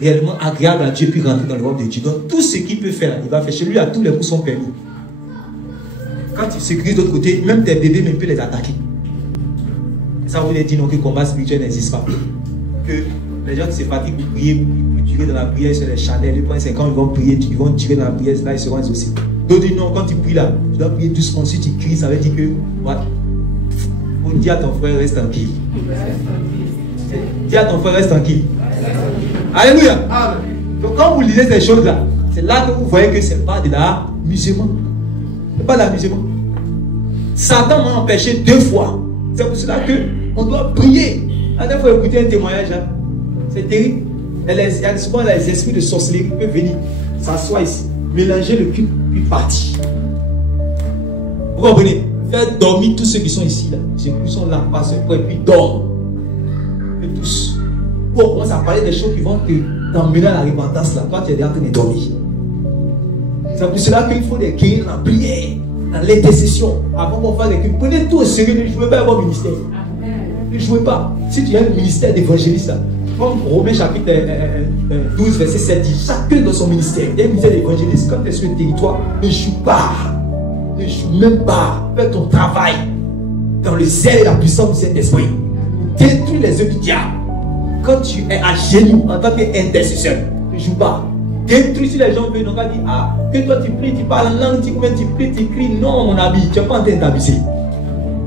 réellement agréable à Dieu, puis rentrer dans le royaume de Dieu. Donc tout ce qu'il peut faire, il va faire. Chez lui, à tous les coups sont permis. Quand il se crie de l'autre côté, même tes bébés même peut les attaquer. Ça vous dire non, que le combat spirituel n'existe pas. Que les gens qui se fatiguent pour prier, pour tirer dans la prière sur les chandelles, les points, c'est quand ils vont prier, ils vont tirer dans la prière, là ils seront exaucés. D'autres disent non, quand tu pries là, tu dois prier doucement. Si tu cries, ça veut dire que on dit à ton frère, reste tranquille. Dis à ton frère, reste tranquille. Alléluia. Donc quand vous lisez ces choses-là, c'est là que vous voyez que ce n'est pas de l'amusement. Ce n'est pas de l'amusement. Satan m'a empêché 2 fois. C'est pour cela qu'on doit prier. La dernière fois, écouter un témoignage, hein. C'est terrible. Il y a souvent les esprits de sorcellerie qui peuvent venir s'asseoir ici, mélanger le cul, puis partir. Vous comprenez? Faire dormir tous ceux qui sont ici, là. Ceux qui sont là, passent et puis dorment. Et tous. Pour commencer à parler des choses qui vont t'emmener à la repentance, là. Toi, tu es déjà en train de dormir. C'est pour cela qu'il faut des guérir dans la prière, dans l'intercession, avant qu'on fasse des culs. Prenez tout au sérieux, ne jouez pas à votre ministère. Ne jouez pas. Si tu as un ministère d'évangéliste, comme Romains chapitre 12, verset 7 dit, chacun dans son ministère, il y a un ministère d'évangéliste. Quand tu es sur le territoire, ne joue pas. Ne joue même pas. Fais ton travail dans le zèle et la puissance du Saint-Esprit. Détruis les œuvres du diable. Quand tu es à genoux en tant qu'intercesseur, ne joue pas. Détruis si les gens veulent. Donc, on dit, ah, que toi tu pries, tu parles en langue, tu pries, tu cries. Non, mon ami, tu n'es pas en train d'abuser. Tu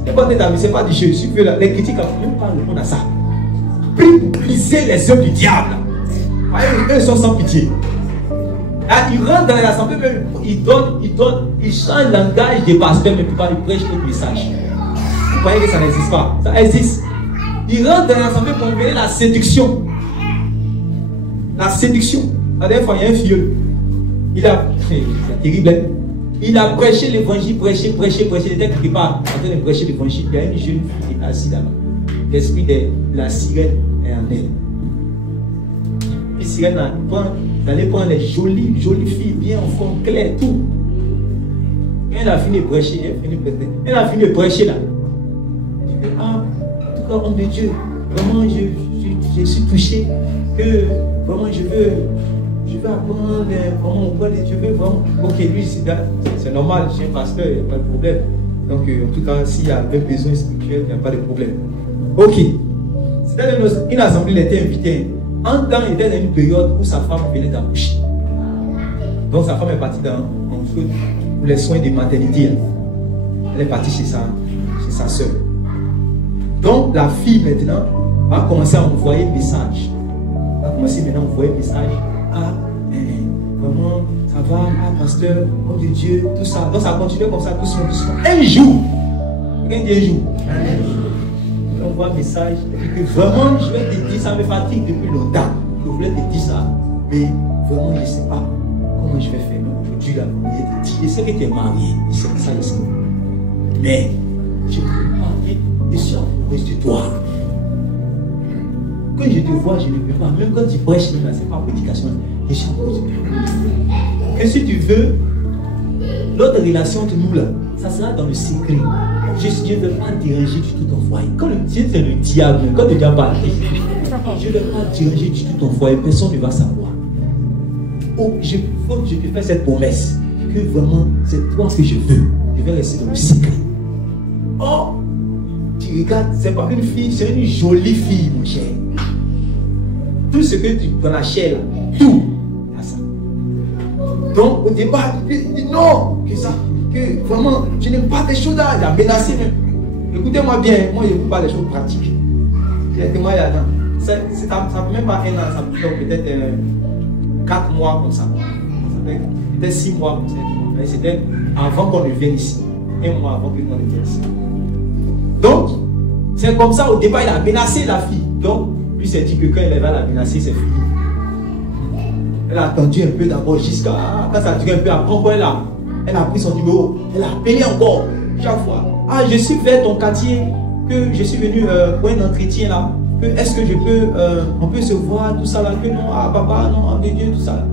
n'es pas en train d'abuser, pas du jeu. Si tu veux, les critiques, même pas répondre à ça. Prie pour briser les œuvres du diable. Eux sont sans pitié. Là, ils rentrent dans l'assemblée, ils changent le langage des pasteurs, mais ils prêchent le message. Vous voyez que ça n'existe pas. Ça existe. Ils rentrent dans l'assemblée pour mener la séduction. La séduction. La dernière fois, il y a un filleul. C'est terrible. Hein? Il a prêché l'évangile, prêché. Il était quelque part en train de prêcher l'évangile. Il y a une jeune fille qui est assise là-bas. L'esprit de la sirène est en elle. Puis sirène, vous allez prendre les jolies filles, bien en forme, claire, tout. Elle a fini de prêcher, elle a fini de prêcher là. Je dis, ah, en tout cas, homme de Dieu, vraiment, je suis touché, que vraiment, je veux apprendre vraiment auprès de Dieu, vraiment. Ok, lui, c'est normal, je suis un pasteur, il n'y a pas de problème. Donc, en tout cas, s'il y a un besoin spirituel, il n'y a pas de problème. Ok. C'était une assemblée, il était invité. En temps, il était dans une période où sa femme venait d'accoucher. Donc, sa femme est partie en feu pour les soins de maternité. Elle est partie chez sa soeur. Donc, la fille maintenant va commencer à envoyer un message. Elle va commencer maintenant à envoyer un message. Ah, vraiment, ça va, ah, pasteur, oh de Dieu, tout ça. Donc, ça continue comme ça, doucement. Un jour, un jour. On voit un message, et que vraiment, je vais te dire, ça me fatigue depuis longtemps. Je voulais te dire ça, mais vraiment, je ne sais pas comment je vais faire. Aujourd'hui, là, je sais que tu es marié, je sais que ça, je sais. Mais, je ne peux pas dire, je suis amoureuse de toi. Quand je te vois, je ne peux pas. Même quand tu prêches, ce n'est pas prédication. Je suis amoureuse de toi. Et si tu veux, notre relation entre nous, là, ça sera dans le secret. Je ne veux pas diriger du tout ton foyer. Quand c'est le diable, quand le diable parle, je ne veux pas diriger du tout ton foyer. Personne ne va savoir. Oh, il faut que je te fasse cette promesse. Que vraiment, c'est toi ce que je veux. Je vais rester dans le secret. Oh, tu regardes, c'est pas une fille, c'est une jolie fille, mon cher. Tout ce que tu dans la chair, là, tout, à ça. Donc, au départ, il dit non, que ça. Que vraiment, je n'aime pas des choses là, il a menacé même. Écoutez-moi bien, moi je vous parle des choses pratiques. Moi là-dedans. Ça ne fait même pas 1 an, ça fait peut-être 4 mois comme ça. Ça fait peut-être 6 mois comme ça. Mais c'était avant qu'on ne vienne ici. 1 mois avant qu'on ne vienne ici. Donc, c'est comme ça au départ, il a menacé la fille. Donc, lui s'est dit que quand il va la menacer, c'est fini. Elle a attendu un peu d'abord jusqu'à. Quand ça a duré un peu, après elle a pris son numéro, elle a appelé encore, chaque fois. Ah, je suis vers ton quartier, que je suis venu pour un entretien là. Est-ce que je peux, on peut se voir, tout ça là, que non, ah papa, non, de Dieu, tout ça là.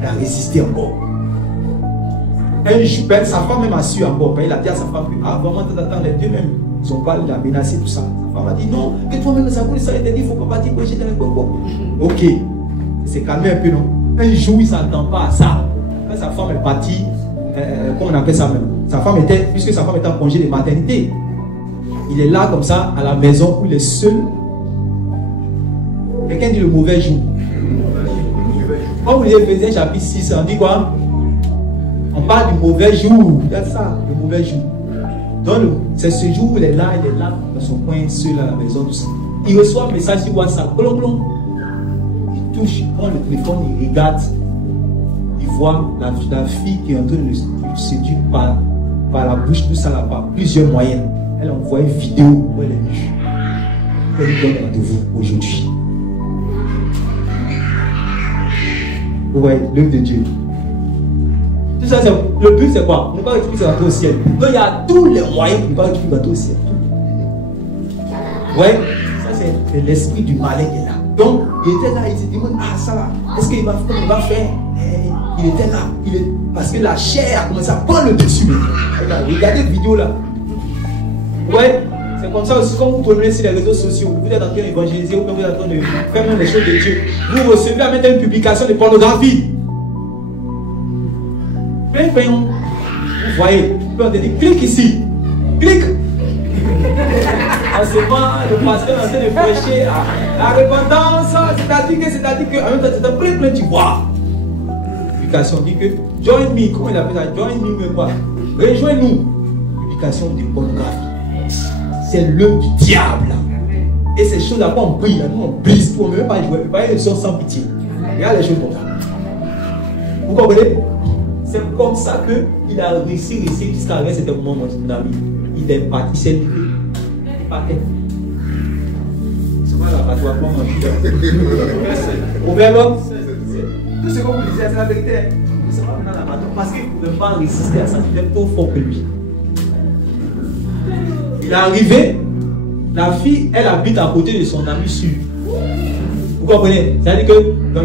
Elle a résisté encore. Un jour, sa femme même a su encore, il a dit à sa femme, ah vraiment, t'attends les deux même, Ils ont pas la menacé, tout ça. Sa femme a dit non, que toi-même, ça il t'a dit, il ne faut pas partir prêcher dans les coco. Ok, c'est calmé un peu, non? Un jour, il ne s'attend pas à ça. Quand sa femme est partie, comment on appelle ça même? Sa femme était, puisque sa femme était en congé de maternité, il est là comme ça, à la maison, où il est seul. Quelqu'un dit le mauvais jour. Quand vous lisez Éphésiens chapitre 6, on dit quoi? On parle du mauvais jour. Il y a ça, le mauvais jour. Donc, c'est ce jour où il est là dans son coin, seul à la maison, tout ça. Il reçoit un message sur WhatsApp. Il touche, il prend le téléphone, il regarde. Il voit la fille qui est en train de le séduire par la bouche, tout ça là, par plusieurs moyens. Elle envoie une vidéo où elle est nue. Elle lui donne rendez-vous aujourd'hui. Vous voyez, l'œuvre de Dieu. Tout ça, le but c'est quoi? Ne pas récupérer son gâteau au ciel. Donc il y a tous les moyens pour ne pas récupérer son gâteau au ciel. Vous voyez, ça c'est l'esprit du malin qui est là. Donc il était là, il se demande, ah ça là, est-ce qu'il va faire? Il était là, parce que la chair a commencé à prendre le dessus. Regardez cette vidéo là. Ouais, c'est comme ça aussi quand vous prenez sur les réseaux sociaux, vous êtes en train d'évangéliser ou vous êtes en train de faire même les choses de Dieu. Vous recevez à mettre une publication de pornographie. Vous voyez, on te dit clique ici, clique. En ce moment, le pasteur est en train de prêcher la repentance, c'est-à-dire que en même temps, c'est un plein, tu vois. Publication dit que join me, comment il appelle ça? Join me, mais quoi? Rejoins-nous. Publication de pornographie. C'est l'œuvre du diable. Et ces choses-là, on brille, nous on brise tout, on ne veut pas jouer, pas les choses sans pitié. Regarde les choses comme ça. Vous comprenez? C'est comme ça qu'il a réussi jusqu'à un certain moment, mon ami. Il est parti, c'est lui. C'est pas l'abattoir pour manger. Au même tout ce que vous disiez, c'est la vérité. C'est pas maintenant l'abattoir. Parce qu'il ne pouvait pas résister à ça, il était trop fort que lui. Il est arrivé, la fille, elle habite à côté de son ami sûr. Vous comprenez? C'est-à-dire que dans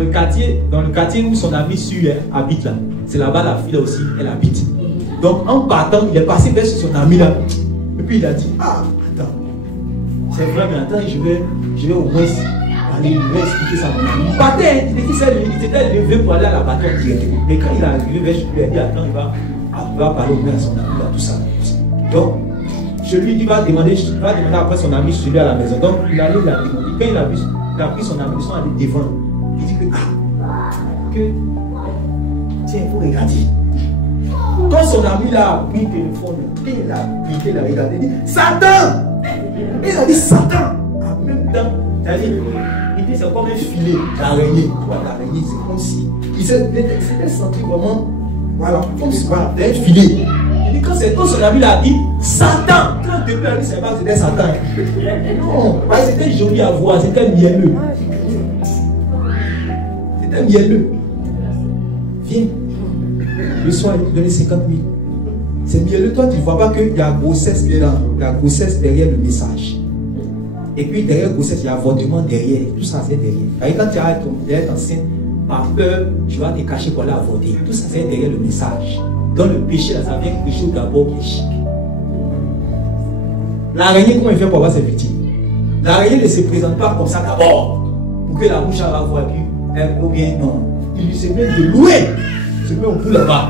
le quartier où son ami sûr habite là, c'est là-bas la fille là aussi, elle habite. Donc en partant, il est passé vers son ami là. Et puis il a dit, ah, attends, c'est vrai, mais attends, je vais au moins aller lui expliquer ça à mon ami. Il partait, il s'était levé pour aller à l'abattoir directement. Mais quand il est arrivé vers lui, il a dit, attends, il va parler au moins à son ami là, tout ça. Donc, il va demander après son ami celui à la maison. Donc il a demandé. Quand il a pris son ami, ils sont allés devant. Il dit que tiens, il faut regarder. Quand son ami là a pris le téléphone, il a regardé, il dit Satan! Il a dit Satan! En même temps, il dit c'est comme un filet d'araignée. L'araignée, c'est comme si il s'était senti vraiment, voilà, comme si c'était un filet. Quand son ami l'a dit Satan, quand depuis a dit c'est pas que c'était Satan. Non, c'était joli à voir, c'était mielleux. C'était mielleux. Viens, le soir il te donne 50 000. C'est mielleux, toi tu ne vois pas qu'il y a grossesse dedans, il y a grossesse derrière le message. Et puis derrière grossesse, il y a avortement derrière, tout ça c'est derrière. Et quand tu es enceinte, par peur, tu vas te cacher pour aller avorter. Tout ça c'est derrière le message. Dans le péché, là, ça vient péché d'abord qui est chic. L'araignée, comment il fait pour avoir ses victimes? L'araignée ne se présente pas comme ça d'abord, pour que la bouche va voir, ou bien non. Il lui se met de loin, il se met au bout là-bas,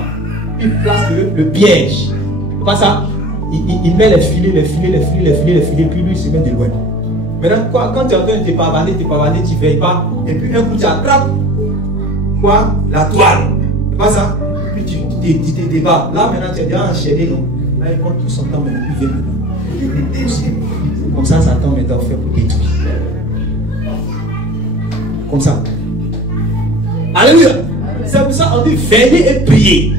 il place le piège. C'est pas ça? Il met les filets, puis lui il se met de loin. Maintenant, quand tu es en train de te pavaner, tu ne veilles pas, et puis un coup tu attrapes quoi? La toile. C'est pas ça? Puis tu te débats. Là maintenant tu es déjà enchaîné, non? Là il prend tout son temps, mais il vient maintenant. Comme ça, Satan maintenant fait pour détruire. Comme ça. Alléluia. C'est pour ça qu'on dit veiller et prier.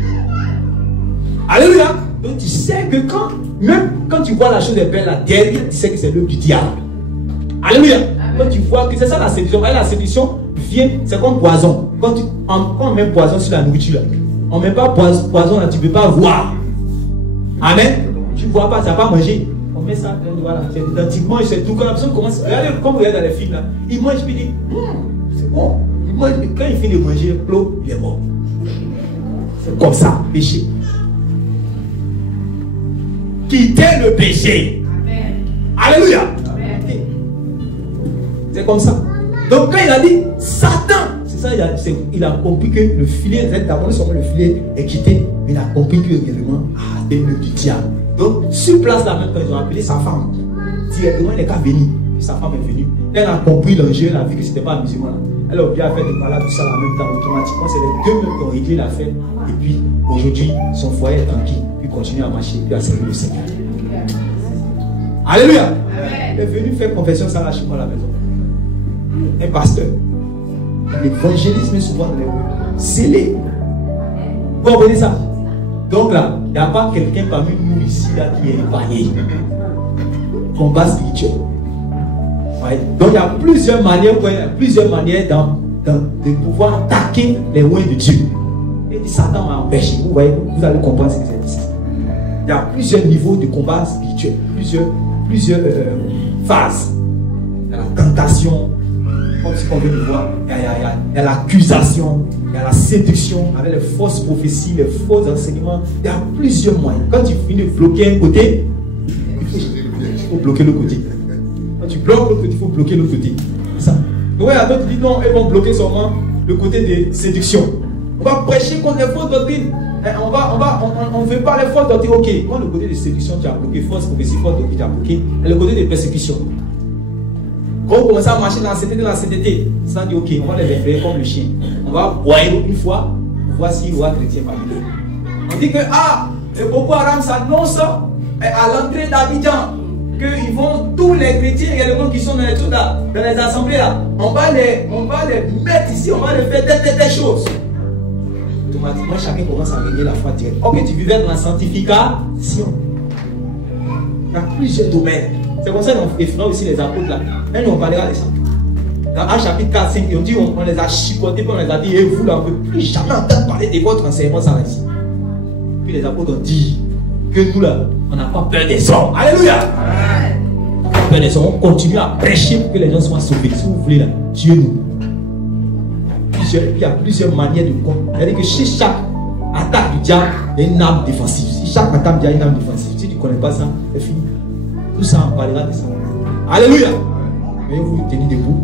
Alléluia. Donc tu sais que même quand tu vois la chose est belle là derrière, tu sais que c'est l'œuvre du diable. Alléluia. Quand tu vois que c'est ça la séduction. Et la séduction vient, c'est comme poison. Quand on met poison sur la nourriture, on ne met pas poison là, tu ne peux pas voir. Amen. Tu ne vois pas, tu n'as pas mangé. On met ça, voilà, tu manges, c'est tout. Quand la personne commence, regardez, comme vous regardez dans les films là, il mange, puis il dit, c'est bon. Il mange, quand il finit de manger, l'eau, il est mort. C'est comme ça, péché. Quittez le péché. Amen. Alléluia. C'est comme ça. Donc quand il a dit Satan, c'est ça, il a compris que le filet, d'abord le filet est quitté, mais il a compris que également, c'est le du diable. Donc sur place là même, quand ils ont appelé sa femme, directement il n'est qu'à venir. Sa femme est venue. Elle a compris l'enjeu, elle a vu que ce n'était pas un musulman. Elle a oublié à faire de parler tout ça en même temps, automatiquement. C'est les deux mêmes qui ont réglé l'affaire. Et puis aujourd'hui, son foyer est tranquille. Puis continue à marcher, puis à servir le Seigneur. Alléluia. Elle est venue faire confession, ça là chez moi à la maison. Un pasteur. L'évangélisme est souvent dans les rues. Scellé. Vous comprenez ça? Donc là, il n'y a pas quelqu'un parmi nous ici là qui est épargné. Combat spirituel. Ouais. Donc il y a plusieurs manières, de pouvoir attaquer les lois de Dieu. Et Satan m'a empêché. Vous voyez, vous allez comprendre ce que c'est ici. Il y a plusieurs niveaux de combat spirituel, plusieurs phases. Il y a la tentation, comme ce qu'on vient de voir. Il y a l'accusation, il y a la séduction avec les fausses prophéties, les faux enseignements. Il y a plusieurs moyens. Quand tu finis de bloquer un côté, il faut bloquer l'autre côté. Quand tu bloques l'autre côté, il faut bloquer l'autre côté. C'est ça. Donc, il y a d'autres qui disent non, ils vont bloquer seulement le côté de séduction. On va prêcher contre les fausses doctrines. On ne veut pas les fausses doctrines. Ok, quand le côté de séduction, tu as bloqué, fausse prophétie, fausse doctrine, tu as bloqué. Et le côté de persécution. Quand on commence à marcher dans la CTT, ça dit ok, on va les réveiller comme le chien. On va boire une fois, voici le roi chrétien parmi eux. On dit que le Boko Haram s'annonce à l'entrée d'Abidjan. Qu'ils vont, tous les chrétiens également qui sont dans les assemblées là, on va les mettre ici, on va les faire des choses. Automatiquement, chacun commence à gagner la foi directe. Ok, tu vivais dans la sanctification. Il y a plusieurs domaines. C'est comme ça qu'on fera aussi les apôtres là. Et nous on parlera de ça. Dans Actes chapitre 4, 5, on dit on les a chicotés, puis on les a dit, et vous là, on ne peut plus jamais entendre parler de votre enseignement sans ici. Puis les apôtres ont dit que nous là, on n'a pas peur des hommes. Alléluia. On n'a pas peur des hommes. On continue à prêcher pour que les gens soient sauvés. Si vous voulez là, Dieu nous. Il y a plusieurs manières de comprendre. C'est-à-dire que chez chaque attaque du diable, il y a une arme défensive. Si chaque attaque du diable, il y a une arme défensive. Si tu ne connais pas ça, c'est fini. Tout ça, on parlera de ça. Alléluia. Veuillez vous tenir debout.